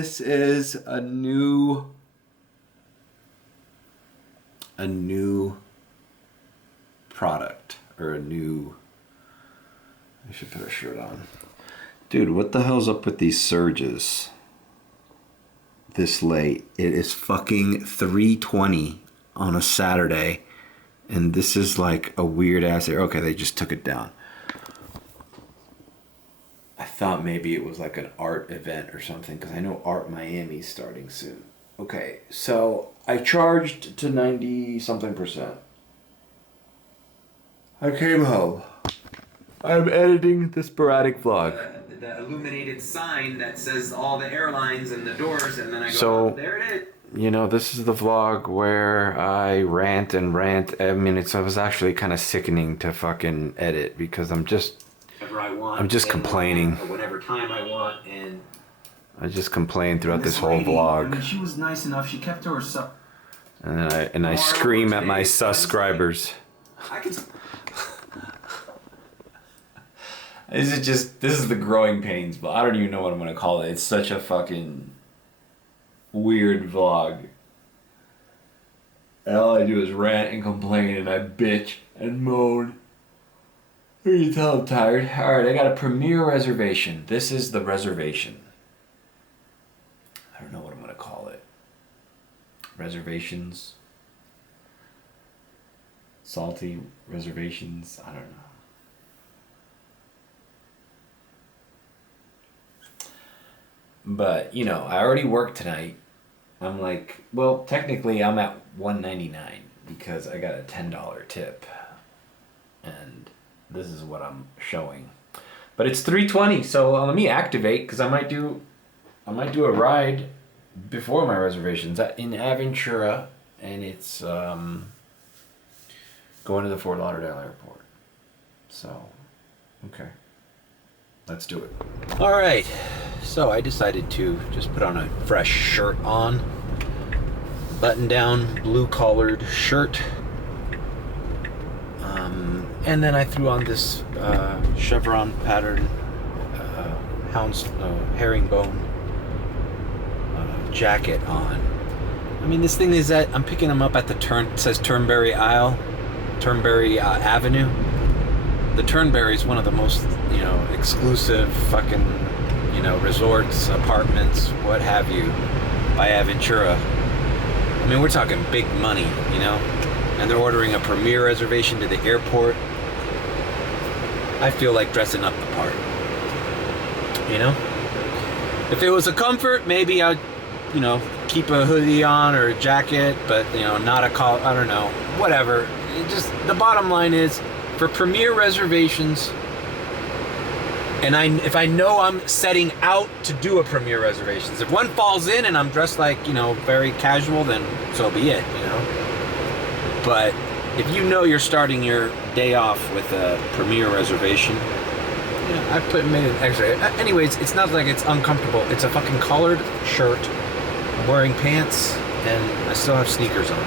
this is a new product or a new. I should put a shirt on. Dude, what the hell's up with these surges this late? It is fucking 3:20 on a Saturday, and this is like a weird ass. Okay, they just took it down. I thought maybe it was like an art event or something, because I know Art Miami's starting soon. Okay, so I charged to 90-something%. I came home. I'm editing the Sporadic vlog. The illuminated sign that says all the airlines and the doors, and then I go, so, there it is. You know, this is the vlog where I rant and rant. I mean, it was actually kind of sickening to fucking edit, because I'm just complaining. Whatever time I want, and I just complain throughout this whole vlog. I mean, she was nice enough. She kept to herself. And I scream at my subscribers. This is the growing pains, but I don't even know what I'm gonna call it. It's such a fucking weird vlog. And all I do is rant and complain, and I bitch and moan. You can tell I'm tired. Alright, I got a Premiere reservation. This is the reservation. I don't know what I'm gonna call it. Reservations. Salty reservations. I don't know. But, you know, I already worked tonight. I'm like, well, technically I'm at $1.99 because I got a $10 tip. And this is what I'm showing. But it's 3:20, so let me activate, because I might do a ride before my reservations in Aventura, and it's going to the Fort Lauderdale Airport. So, okay. Let's do it. All right. So I decided to just put on a fresh shirt on. Button down, blue collared shirt. And then I threw on this chevron pattern herringbone jacket on. I mean, this thing is that I'm picking them up at the it says Turnberry Avenue. The Turnberry is one of the most, exclusive fucking, resorts, apartments, what have you, by Aventura. I mean, we're talking big money, and they're ordering a Premiere reservation to the airport. I feel like dressing up the part, If it was a comfort, maybe I'd, keep a hoodie on or a jacket, but, not a collar, I don't know, whatever. The bottom line is, for Premiere reservations, and if I know I'm setting out to do a Premiere reservations, if one falls in and I'm dressed like, very casual, then so be it, But if you're starting your day off with a Premiere reservation, I made it extra. Anyways, it's not like it's uncomfortable. It's a fucking collared shirt. I'm wearing pants, and I still have sneakers on.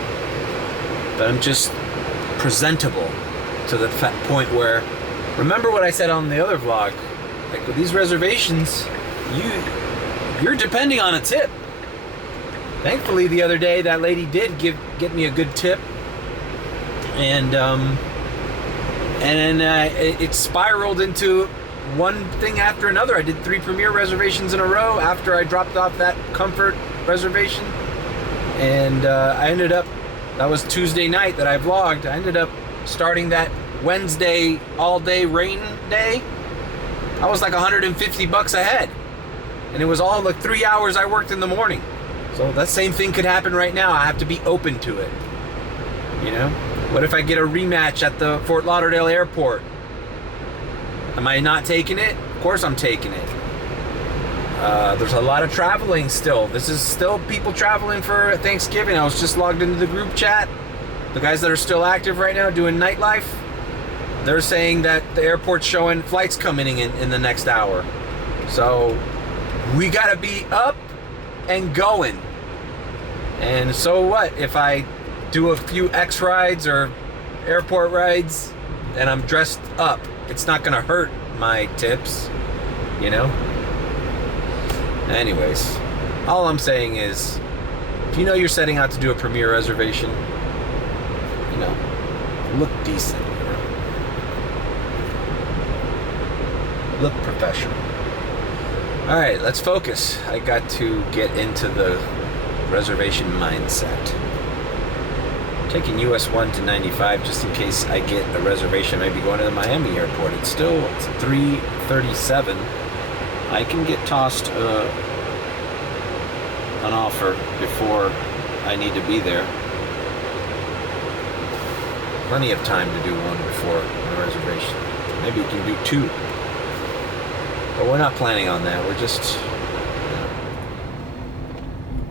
But I'm just presentable to the point where, remember what I said on the other vlog, like with these reservations, you're depending on a tip. Thankfully, the other day, that lady did get me a good tip. And then it spiraled into one thing after another. I did 3 Premiere reservations in a row after I dropped off that comfort reservation. And I ended up, that was Tuesday night that I vlogged, I ended up starting that Wednesday all-day rain day. I was like $150 ahead. And it was all like 3 hours I worked in the morning. So that same thing could happen right now. I have to be open to it. What if I get a rematch at the Fort Lauderdale Airport? Am I not taking it? Of course I'm taking it. There's a lot of traveling still. This is still people traveling for Thanksgiving. I was just logged into the group chat. The guys that are still active right now doing nightlife, they're saying that the airport's showing flights coming in the next hour. So we gotta be up and going. And so what if I do a few X rides or airport rides and I'm dressed up? It's not gonna hurt my tips, Anyways, All I'm saying is, if you know you're setting out to do a Premiere reservation, you know, look decent. Look professional. All right, let's focus. I got to get into the reservation mindset. I'm taking US 1 to 95 just in case I get a reservation. Maybe going to the Miami airport. It's 3:37. I can get tossed an offer before I need to be there. Plenty of time to do one before a reservation. Maybe we can do two. But we're not planning on that. We're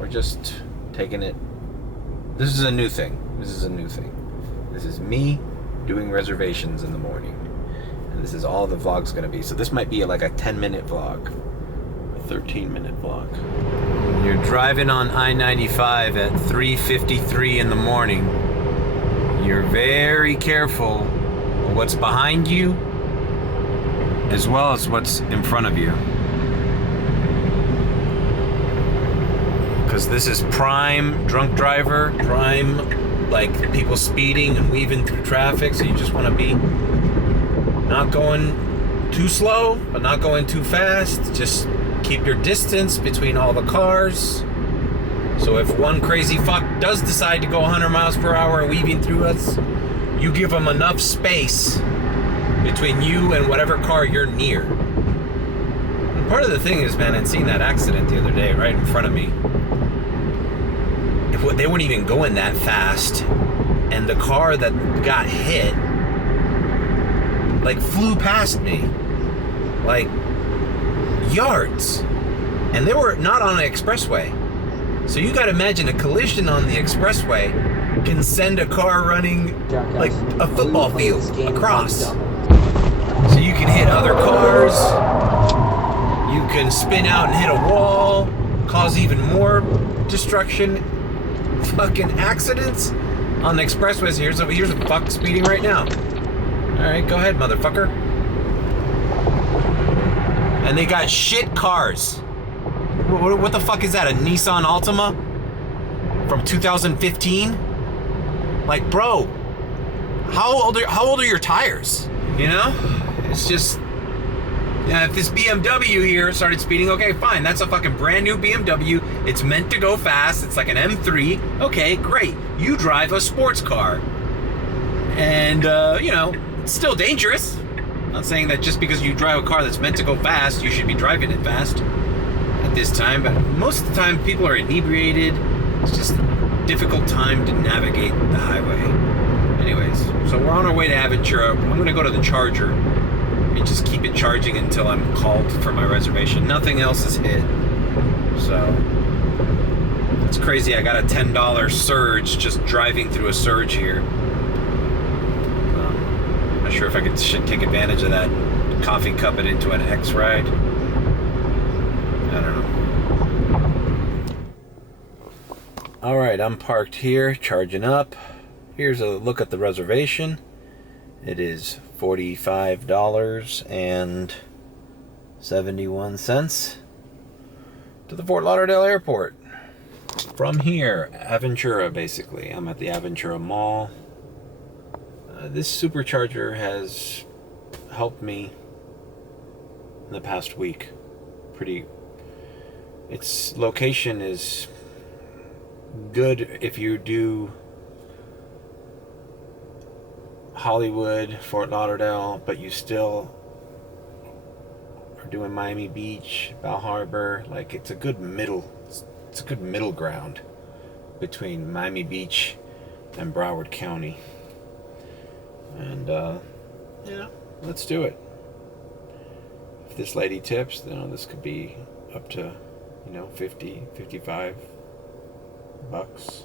just taking it. This is a new thing. This is me doing reservations in the morning. And this is all the vlog's going to be. So this might be like a 10-minute vlog. A 13-minute vlog. You're driving on I-95 at 3:53 in the morning. You're very careful of what's behind you as well as what's in front of you. Because this is prime drunk driver, prime like people speeding and weaving through traffic, so you just want to be not going too slow, but not going too fast. Just keep your distance between all the cars. So if one crazy fuck does decide to go 100 miles per hour and weaving through us, you give them enough space between you and whatever car you're near. And part of the thing is, man, I'd seen that accident the other day right in front of me. They weren't even going that fast, and the car that got hit like flew past me like yards, and they were not on an expressway. So you got to imagine a collision on the expressway can send a car running like a football field across. So you can hit other cars, you can spin out and hit a wall, cause even more destruction, fucking accidents on the expressways. Here's a fuck speeding right now. Alright, go ahead, motherfucker. And they got shit cars. What the fuck is that, a Nissan Altima? From 2015? Like, bro, how old are your tires? You know? It's just, yeah, if this BMW here started speeding, okay, fine. That's a fucking brand new BMW. It's meant to go fast. It's like an M3. Okay, great. You drive a sports car. And, you know, it's still dangerous. I'm not saying that just because you drive a car that's meant to go fast, you should be driving it fast at this time. But most of the time, people are inebriated. It's just a difficult time to navigate the highway. Anyways, so we're on our way to Aventura. I'm going to go to the charger and just keep it charging until I'm called for my reservation. Nothing else is hit. So it's crazy. I got a $10 surge just driving through a surge here. I'm not sure if I should take advantage of that. Coffee cup it into an X ride. I don't know. All right, I'm parked here, charging up. Here's a look at the reservation. It is $45.71 to the Fort Lauderdale Airport. From here, Aventura, basically. I'm at the Aventura Mall. This supercharger has helped me in the past week. Its location is good if you do Hollywood, Fort Lauderdale, but you still are doing Miami Beach, Bal Harbor. Like, it's a good middle ground between Miami Beach and Broward County. And yeah, let's do it. If this lady tips, then this could be up to, 50, 55 bucks.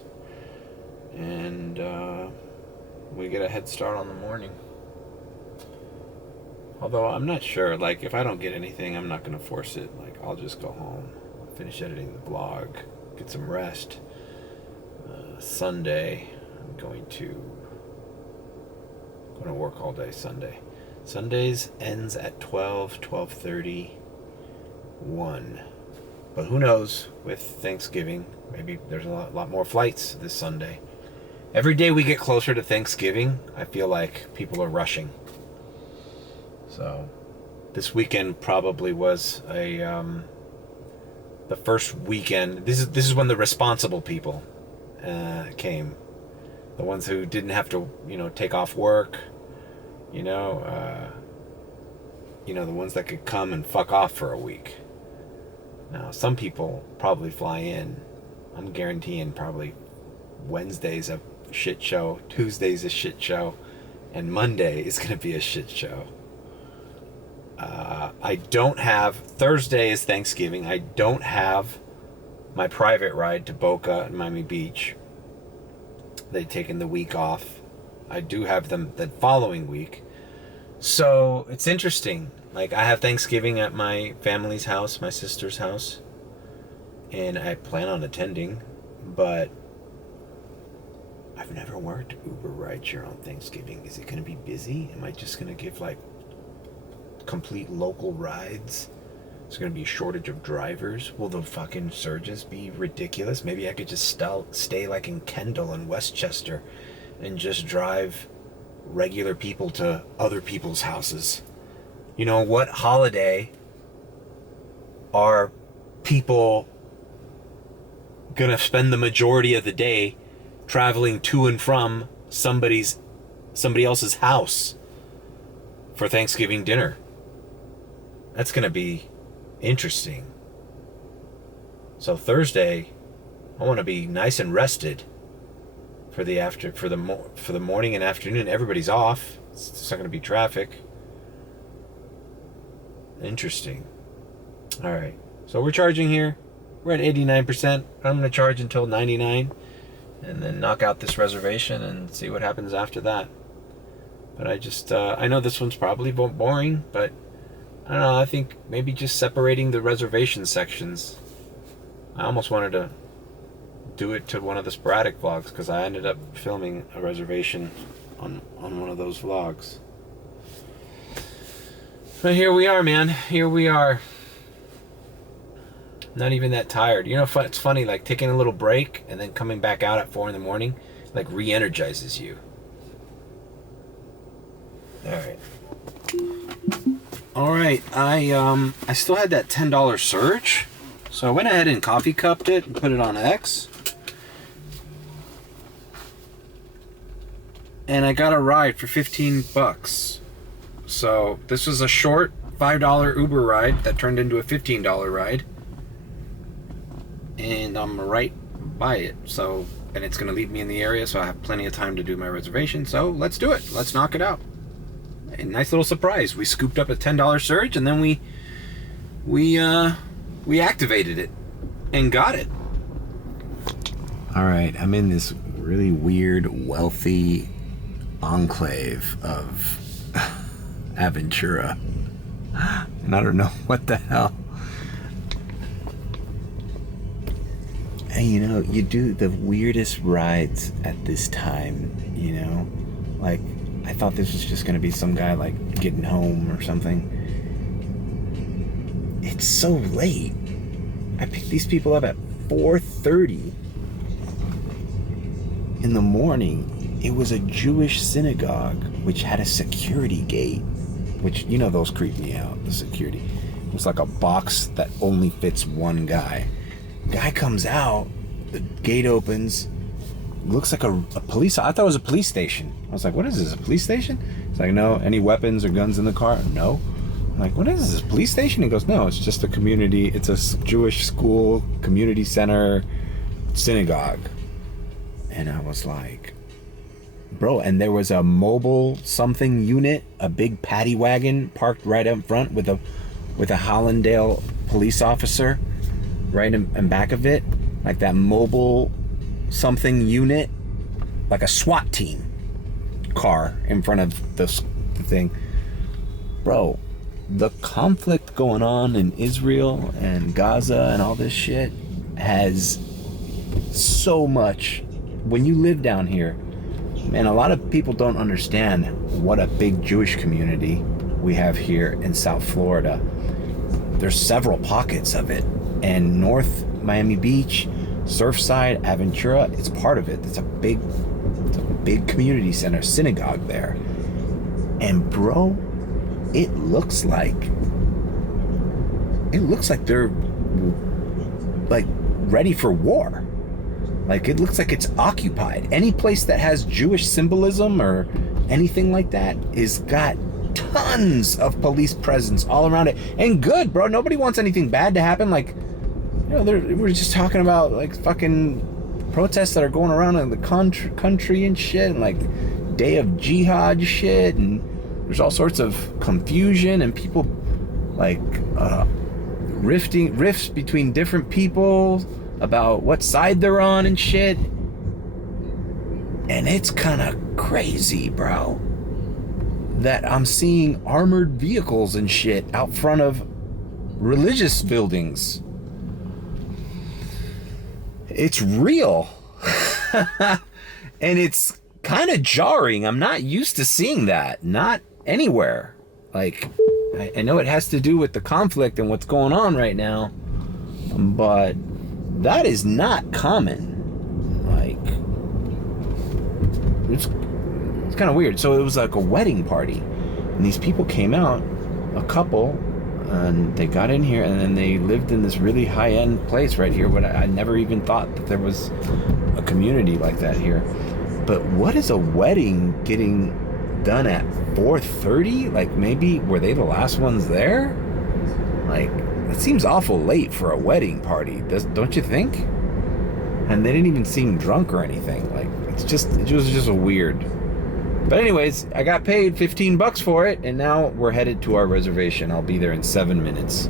And we get a head start on the morning. Although I'm not sure, like, if I don't get anything, I'm not going to force it. Like, I'll just go home, finish editing the vlog, get some rest. Sunday, I'm going to work all day Sunday. Sundays ends at 12:30, 1. But who knows with Thanksgiving? Maybe there's a lot more flights this Sunday. Every day we get closer to Thanksgiving, I feel like people are rushing. So this weekend probably was the first weekend. This is when the responsible people came. The ones who didn't have to, take off work. The ones that could come and fuck off for a week. Now, some people probably fly in. I'm guaranteeing probably Wednesday's a shit show, Tuesday's a shit show, and Monday is going to be a shit show. Thursday is Thanksgiving. I don't have my private ride to Boca and Miami Beach. They've taken the week off. I do have them the following week. So it's interesting. Like, I have Thanksgiving at my family's house, my sister's house, and I plan on attending, but I've never worked Uber rideshare on Thanksgiving. Is it going to be busy? Am I just going to give, like, complete local rides? There's going to be a shortage of drivers. Will the fucking surges be ridiculous? Maybe I could just stay like in Kendall and Westchester and just drive regular people to other people's houses. What holiday are people going to spend the majority of the day traveling to and from somebody else's house for Thanksgiving dinner? That's going to be interesting. So Thursday, I want to be nice and rested for the morning and afternoon. Everybody's off. It's not going to be traffic. Interesting. All right. So we're charging here. We're at 89%. I'm going to charge until 99 and then knock out this reservation and see what happens after that. But I know this one's probably boring, but I don't know. I think maybe just separating the reservation sections. I almost wanted to do it to one of the Sporadic vlogs because I ended up filming a reservation on one of those vlogs. But here we are, man. Here we are. Not even that tired. It's funny, like taking a little break and then coming back out at 4 a.m, like re-energizes you. All right. I still had that $10 surge, so I went ahead and coffee cupped it and put it on X. And I got a ride for $15. So this was a short $5 Uber ride that turned into a $15 ride. And I'm right by it. And it's going to leave me in the area, so I have plenty of time to do my reservation. So let's do it. Let's knock it out. A nice little surprise. We scooped up a $10 surge, and then we activated it and got it. All right, I'm in this really weird, wealthy enclave of Aventura, and I don't know what the hell. And you do the weirdest rides at this time. Like, I thought this was just gonna be some guy like getting home or something. It's so late. I picked these people up at 4:30 in the morning. It was a Jewish synagogue which had a security gate, which, those creep me out, the security. It was like a box that only fits one guy. Guy comes out, the gate opens, looks like a police. I thought it was a police station. I was like, what is this, a police station? He's like, no. Any weapons or guns in the car? No. I'm like, what is this, police station? He goes, no, it's just a community. It's a Jewish school, community center, synagogue. And I was like, bro, and there was a mobile something unit, a big paddy wagon parked right up front with a Hollandale police officer right in back of it, like that mobile something unit, like a SWAT team car in front of the thing. Bro, the conflict going on in Israel and Gaza and all this shit has so much. When you live down here, man, a lot of people don't understand what a big Jewish community we have here in South Florida. There's several pockets of it, And North Miami Beach, Surfside, Aventura, it's part of it. It's a big community center, synagogue there. And bro, it looks like they're like ready for war. Like, it looks like it's occupied. Any place that has Jewish symbolism or anything like that is got tons of police presence all around it. And good, bro. Nobody wants anything bad to happen. Like, you know, we're just talking about like fucking protests that are going around in the country and shit, and like day of jihad shit, and there's all sorts of confusion and people like rifts between different people about what side they're on and shit. And it's kind of crazy, bro, that I'm seeing armored vehicles and shit out front of religious buildings. It's real. And it's kind of jarring. I'm not used to seeing that. Not anywhere. Like, I know it has to do with the conflict and what's going on right now, but that is not common. Like, it's kind of weird. So it was like a wedding party, and these people came out, a couple, and they got in here, and then they lived in this really high-end place right here. But I never even thought that there was a community like that here. But what is a wedding getting done at 4:30? Like, maybe were they the last ones there? Like, it seems awful late for a wedding party, don't you think? And they didn't even seem drunk or anything. Like, it was just a weird. But anyways, I got paid $15 for it, and now we're headed to our reservation. I'll be there in 7 minutes.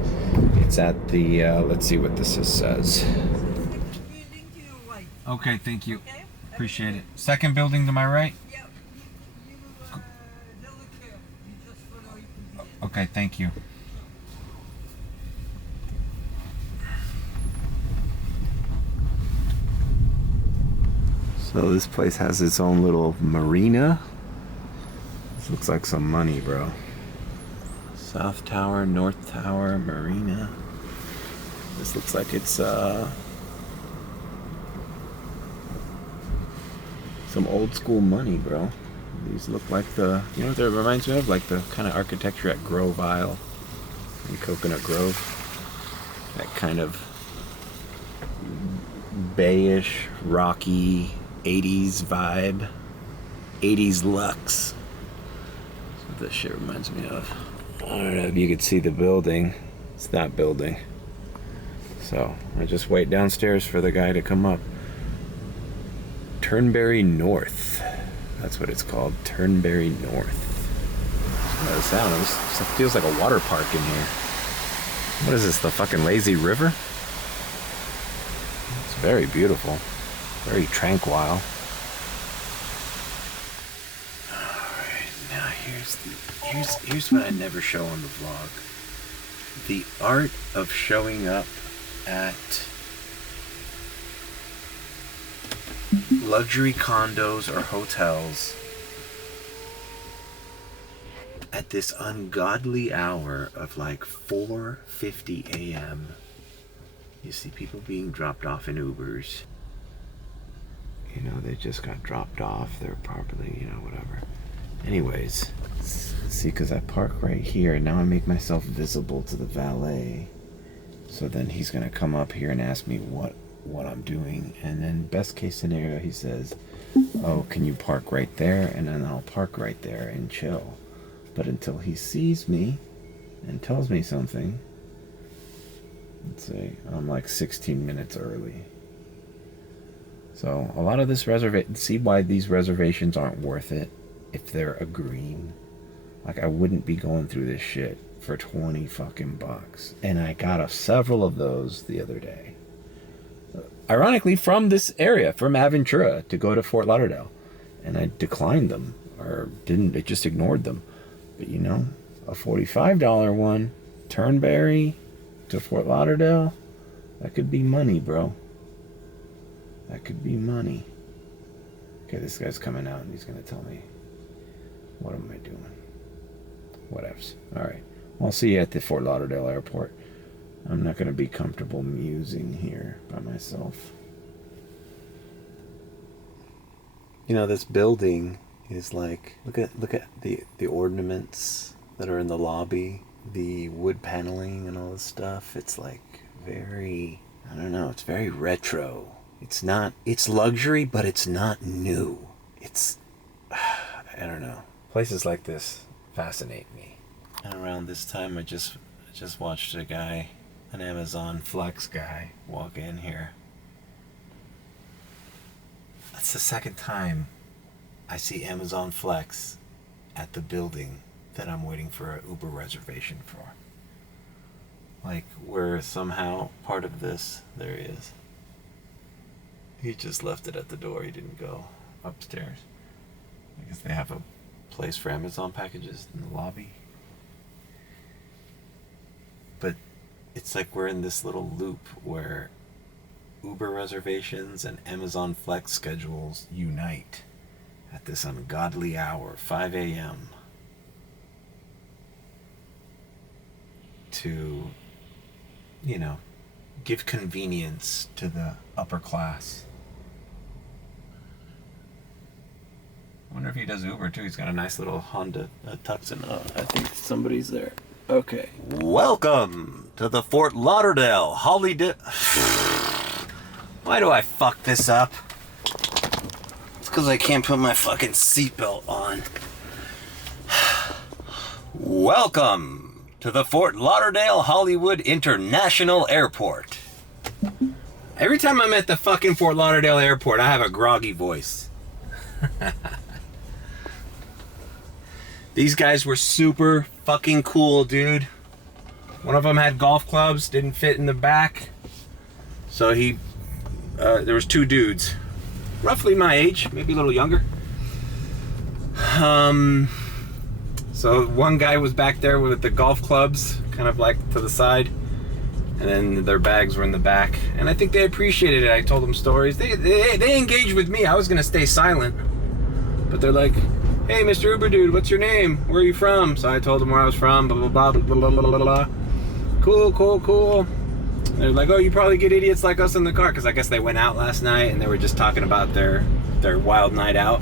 It's at the, let's see what this says. Okay, thank you. Appreciate it. Second building to my right? Okay, thank you. So this place has its own little marina. This looks like some money, bro. South Tower, North Tower, marina. This looks like it's some old school money, bro. These look like the, you know what that reminds me of? Like the kind of architecture at Grove Isle in Coconut Grove. That kind of bayish, rocky, 80s vibe. 80s luxe. That's what this shit reminds me of. I don't know if you could see the building. It's that building. So I just wait downstairs for the guy to come up. Turnberry North. That's what it's called. Turnberry North. That sounds. It feels like a water park in here. What is this? The fucking lazy river? It's very beautiful. Very tranquil. Alright, now here's what I never show on the vlog. The art of showing up at luxury condos or hotels at this ungodly hour of like 4:50 a.m. You see people being dropped off in Ubers. You know, they just got dropped off. They're properly, you know, whatever. Anyways, see, because I park right here, and now I make myself visible to the valet. So then he's going to come up here and ask me what I'm doing. And then best case scenario, he says, oh, can you park right there? And then I'll park right there and chill. But until he sees me and tells me something, let's see, I'm like 16 minutes early. So a lot of this see why these reservations aren't worth it if they're a green. Like, I wouldn't be going through this shit for 20 fucking bucks. And I got several of those the other day. Ironically, from this area, from Aventura, to go to Fort Lauderdale. And I declined them, or didn't, I just ignored them. But you know, a $45 one, Turnberry to Fort Lauderdale, that could be money, bro. That could be money. Okay, this guy's coming out and he's gonna tell me, what am I doing? Whatevs. Alright, I'll see you at the Fort Lauderdale Airport. I'm not going to be comfortable musing here by myself. You know, this building is like, look at the ornaments that are in the lobby, the wood paneling and all this stuff. It's like very, I don't know, it's very retro. It's luxury, but it's not new. It's, I don't know. Places like this fascinate me. And around this time, I just watched a guy, an Amazon Flex guy, walk in here. That's the second time I see Amazon Flex at the building that I'm waiting for an Uber reservation for. Like, we're somehow part of this. There he is. He just left it at the door. He didn't go upstairs. I guess they have a place for Amazon packages in the lobby. But it's like we're in this little loop where Uber reservations and Amazon Flex schedules unite at this ungodly hour, 5 a.m. to, you know, give convenience to the upper class. I wonder if he does Uber too. He's got a nice little Honda Tucson. Oh, I think somebody's there. Okay. Welcome to the Fort Lauderdale Why do I fuck this up? It's because I can't put my fucking seatbelt on. Welcome to the Fort Lauderdale Hollywood International Airport. Every time I'm at the fucking Fort Lauderdale Airport, I have a groggy voice. These guys were super fucking cool, dude. One of them had golf clubs, didn't fit in the back. So there was two dudes, roughly my age, maybe a little younger. So one guy was back there with the golf clubs, kind of like to the side, and then their bags were in the back. And I think they appreciated it. I told them stories. They engaged with me. I was gonna stay silent, but they're like, "Hey, Mr. Uber dude, what's your name? Where are you from?" So I told them where I was from. Blah blah blah blah blah blah blah. Cool. They're like, "Oh, you probably get idiots like us in the car," because I guess they went out last night and they were just talking about their wild night out.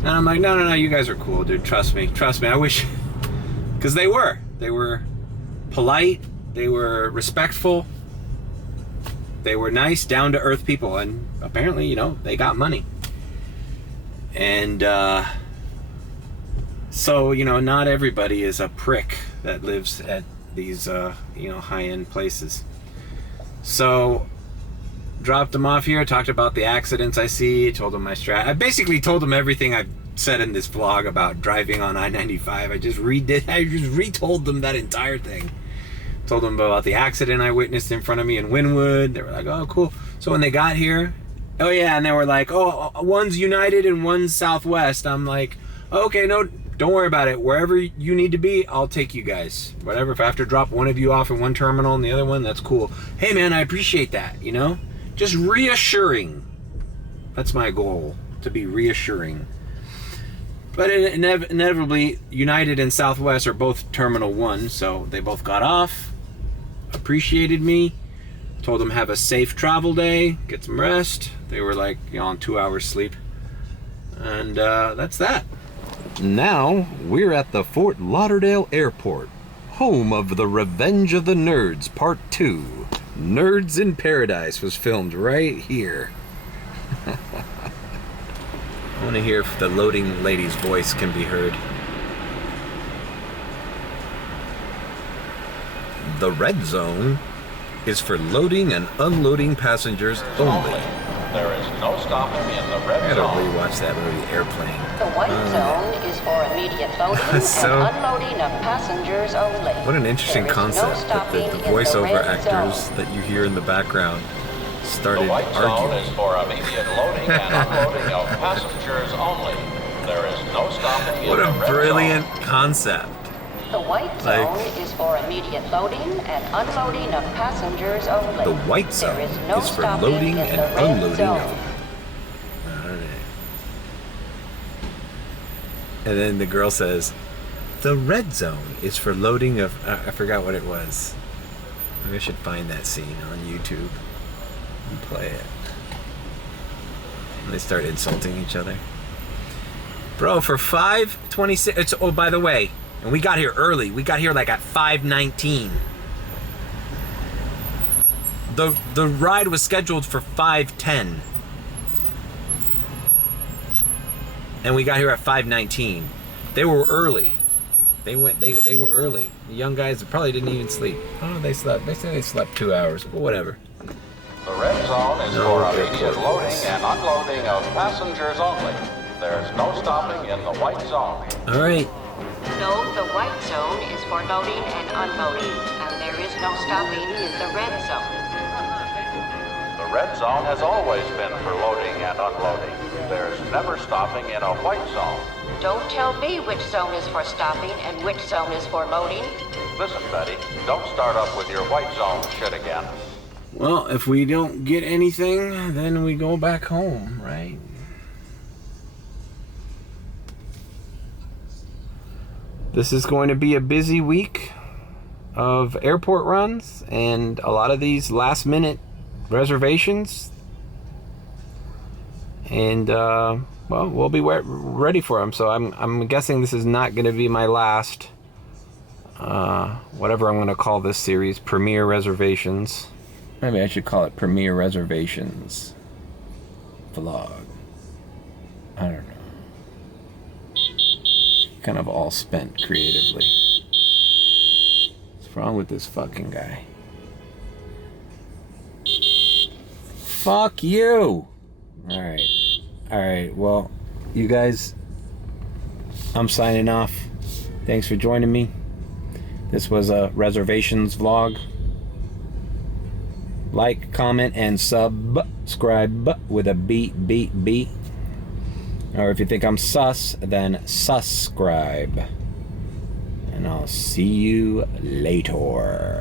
And I'm like, no, you guys are cool, dude. Trust me. I wish, because they were polite, they were respectful, they were nice, down to earth people, and apparently, you know, they got money. And so, you know, not everybody is a prick that lives at these you know, high-end places. So dropped them off here, talked about the accidents I see, told them my I basically told them everything I've said in this vlog about driving on I-95. I just retold them that entire thing. Told them about the accident I witnessed in front of me in Wynwood. They were like, "Oh, cool." So when they got here, oh yeah, and they were like, "Oh, one's United and one's Southwest." I'm like, "Okay, no, don't worry about it. Wherever you need to be, I'll take you guys. Whatever, if I have to drop one of you off in one terminal and the other one, that's cool." Hey man, I appreciate that, you know? Just reassuring. That's my goal, to be reassuring. But inevitably, United and Southwest are both Terminal 1, so they both got off, appreciated me, told them have a safe travel day, get some rest. They were like, you know, on 2 hours sleep. And that's that. Now, we're at the Fort Lauderdale Airport, home of the Revenge of the Nerds Part 2. Nerds in Paradise was filmed right here. I want to hear if the loading lady's voice can be heard. The red zone is for loading and unloading passengers only. There is no stopping in the red I zone. gotta rewatch that movie, Airplane. The white zone is for immediate loading and unloading of passengers only. What an interesting There is concept no that the stopping in the voiceover red actors zone. that you hear in the background started The white zone arguing. is for immediate loading and unloading of passengers only. There is no stopping in What the a red brilliant zone. concept. The white Like- zone is for immediate loading and unloading of passengers only. The white zone There is no is for stopping loading in and the red unloading zone. of. Alright. And then the girl says, the red zone is for loading of. I forgot what it was. Maybe I should find that scene on YouTube and play it. And they start insulting each other. Bro, for 5:26. Oh, by the way, and we got here early. We got here like at 5:19. The ride was scheduled for 5:10. And we got here at 5:19. They were early. They were early. The young guys probably didn't even sleep. Oh, they slept. They say they slept 2 hours, but whatever. The red zone is for immediate loading and unloading of passengers only. There's no stopping in the white zone. All right. No, the white zone is for loading and unloading, and there is no stopping in the red zone. The red zone has always been for loading and unloading. There's never stopping in a white zone. Don't tell me which zone is for stopping and which zone is for loading. Listen, Betty, don't start up with your white zone shit again. Well, if we don't get anything, then we go back home, right? This is going to be a busy week of airport runs and a lot of these last minute reservations. And, well, we'll be ready for them. So I'm guessing this is not going to be my last, whatever I'm going to call this series, Premiere Reservations. Maybe I should call it Premiere Reservations Vlog. I don't know. Kind of all spent creatively. What's wrong with this fucking guy? Fuck you! Alright, well, you guys, I'm signing off. Thanks for joining me. This was a Reservations vlog. Like, comment, and subscribe with a B. Or if you think I'm sus, then subscribe. And I'll see you later.